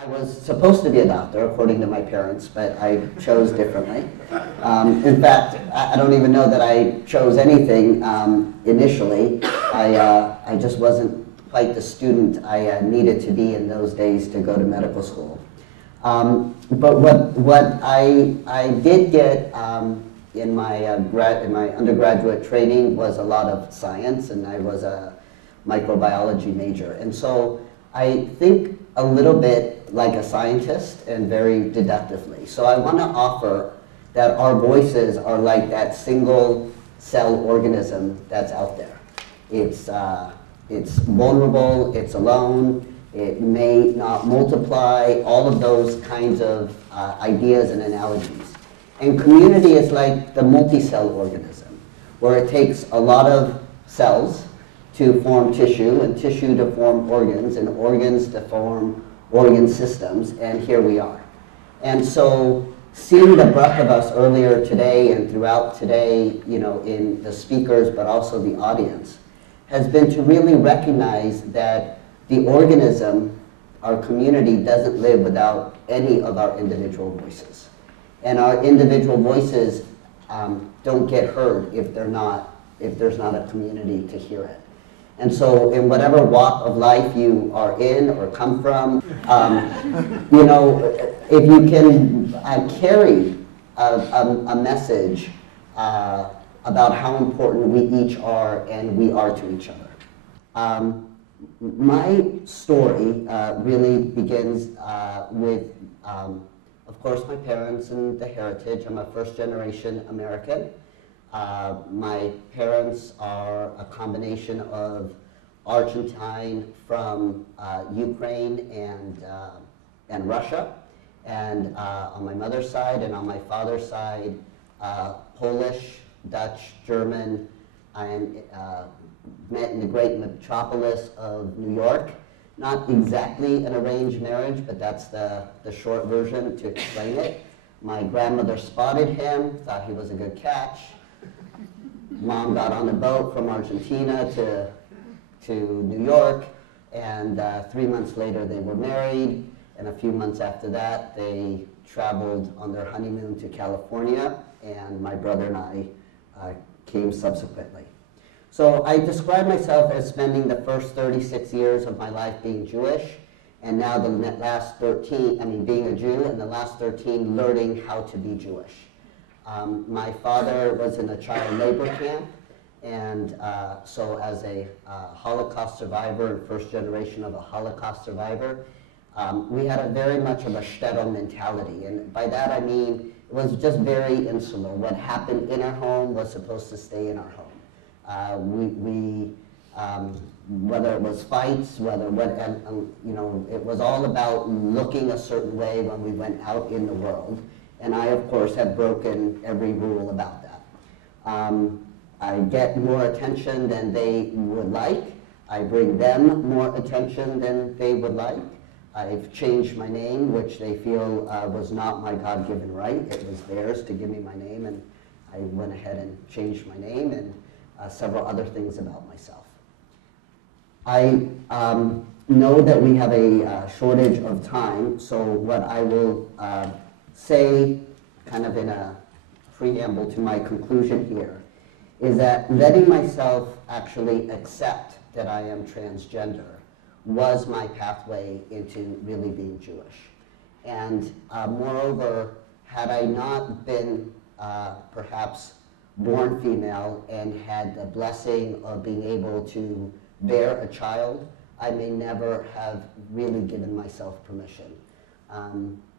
I was supposed to be a doctor, according to my parents, but I chose differently. In fact, I don't even know that I chose anything initially. I just wasn't quite the student I needed to be in those days to go to medical school. But what I did get in my undergraduate training was a lot of science, and I was a microbiology major. And so I think a little bit like a scientist and very deductively. So I want to offer that our voices are like that single cell organism that's out there. It's vulnerable, it's alone, it may not multiply, all of those kinds of ideas and analogies. And community is like the multi-cell organism, where it takes a lot of cells to form tissue, and tissue to form organs, and organs to form organ systems, and here we are. And so seeing the breadth of us earlier today and throughout today, you know, in the speakers, but also the audience, has been to really recognize that the organism, our community, doesn't live without any of our individual voices. And our individual voices don't get heard if there's not a community to hear it. And so in whatever walk of life you are in or come from, you know, if you can carry a message about how important we each are and we are to each other. My story really begins with, of course, my parents and the heritage. I'm a first-generation American. My parents are a combination of Argentine from Ukraine and Russia, and on my mother's side, and on my father's side, Polish, Dutch, German, and met in the great metropolis of New York. Not exactly an arranged marriage, but that's the short version to explain it. My grandmother spotted him, thought he was a good catch. Mom got on a boat from Argentina to New York, and 3 months later they were married, and a few months after that they traveled on their honeymoon to California, and my brother and I came subsequently. So I describe myself as spending the first 36 years of my life being Jewish, and now the last 13, being a Jew, and the last 13 learning how to be Jewish. My father was in a child labor camp, and so as a Holocaust survivor and first generation of a Holocaust survivor, we had a very much of a shtetl mentality, and by that I mean it was just very insular. What happened in our home was supposed to stay in our home. Whether it was fights, it was all about looking a certain way when we went out in the world. And I, of course, have broken every rule about that. I get more attention than they would like. I bring them more attention than they would like. I've changed my name, which they feel was not my God-given right. It was theirs to give me my name, and I went ahead and changed my name, and several other things about myself. I know that we have a shortage of time, so what I will say, kind of in a preamble to my conclusion here, is that letting myself actually accept that I am transgender was my pathway into really being Jewish. And moreover, had I not been perhaps born female and had the blessing of being able to bear a child, I may never have really given myself permission.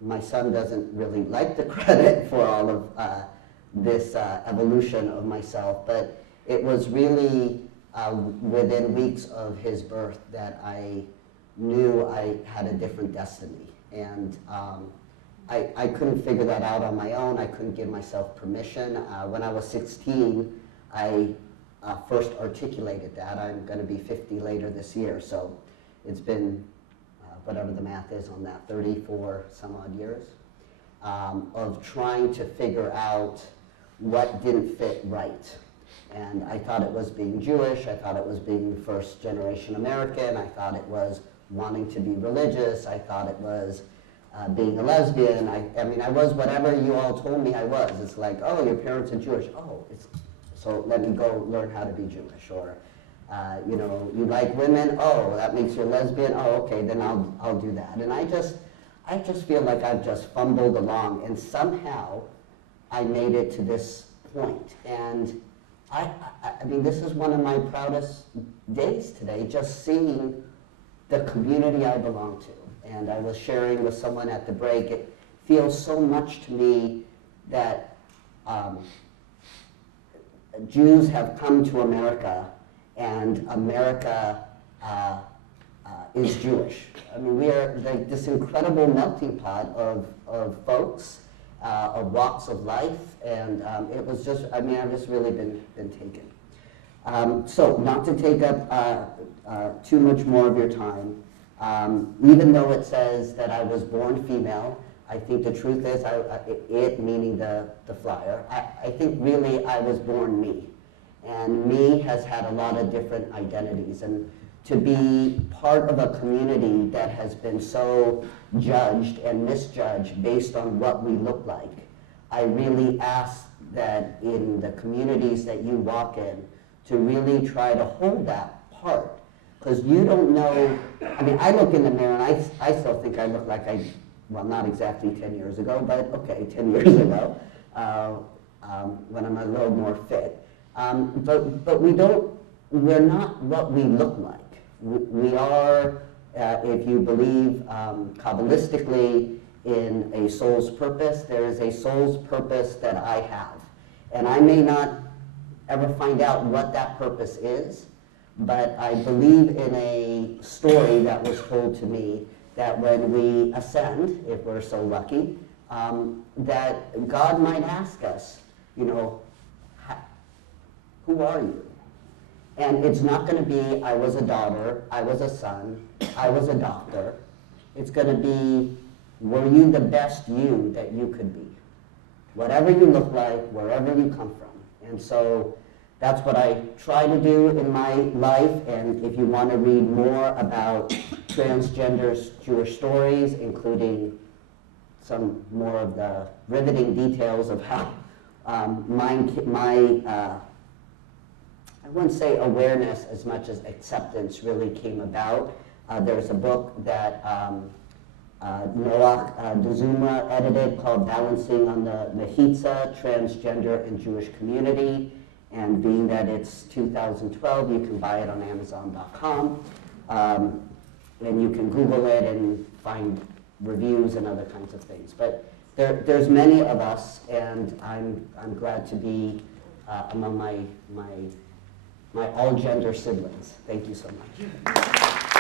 My son doesn't really like the credit for all of this evolution of myself, but it was really within weeks of his birth that I knew I had a different destiny. And I couldn't figure that out on my own. I couldn't give myself permission. When I was 16, I first articulated that. I'm going to be 50 later this year, so it's been whatever the math is on that, 34 some odd years of trying to figure out what didn't fit right. And I thought it was being Jewish, I thought it was being first generation American, I thought it was wanting to be religious. I thought it was being a lesbian. I mean, I was whatever you all told me I was. It's like, oh, your parents are Jewish. Oh, so let me go learn how to be Jewish. Or, you know, you like women. Oh, that makes you a lesbian. Oh, okay, then I'll do that. And I just feel like I've just fumbled along, and somehow I made it to this point. And I mean, this is one of my proudest days today, just seeing the community I belong to. And I was sharing with someone at the break, it feels so much to me that Jews have come to America, and America is Jewish. I mean, we are like this incredible melting pot of folks, of walks of life, and it was just, I mean, I've just really been taken. So, not to take up too much more of your time, even though it says that I was born female, I think the truth is, it meaning the flyer, I think really I was born me. And me has had a lot of different identities. And to be part of a community that has been so judged and misjudged based on what we look like, I really ask that in the communities that you walk in, to really try to hold that part. Because you don't know, I mean, I look in the mirror and I still think I look like well, not exactly 10 years ago, but okay, 10 years ago, when I'm a little more fit. But we're not what we look like. We are, if you believe Kabbalistically in a soul's purpose, there is a soul's purpose that I have. And I may not ever find out what that purpose is, but I believe in a story that was told to me that when we ascend, if we're so lucky, that God might ask us, you know, who are you? And it's not going to be, I was a daughter, I was a son, I was a doctor. It's going to be, were you the best you that you could be? Whatever you look like, wherever you come from. And so that's what I try to do in my life. And if you want to read more about transgender Jewish stories, including some more of the riveting details of how I wouldn't say awareness as much as acceptance really came about. There's a book that Noach Dezuma edited called Balancing on the Mechitza, Transgender and Jewish Community. And being that it's 2012, you can buy it on Amazon.com. And you can Google it and find reviews and other kinds of things. But there's many of us, and I'm glad to be among my all-gender siblings. Thank you so much.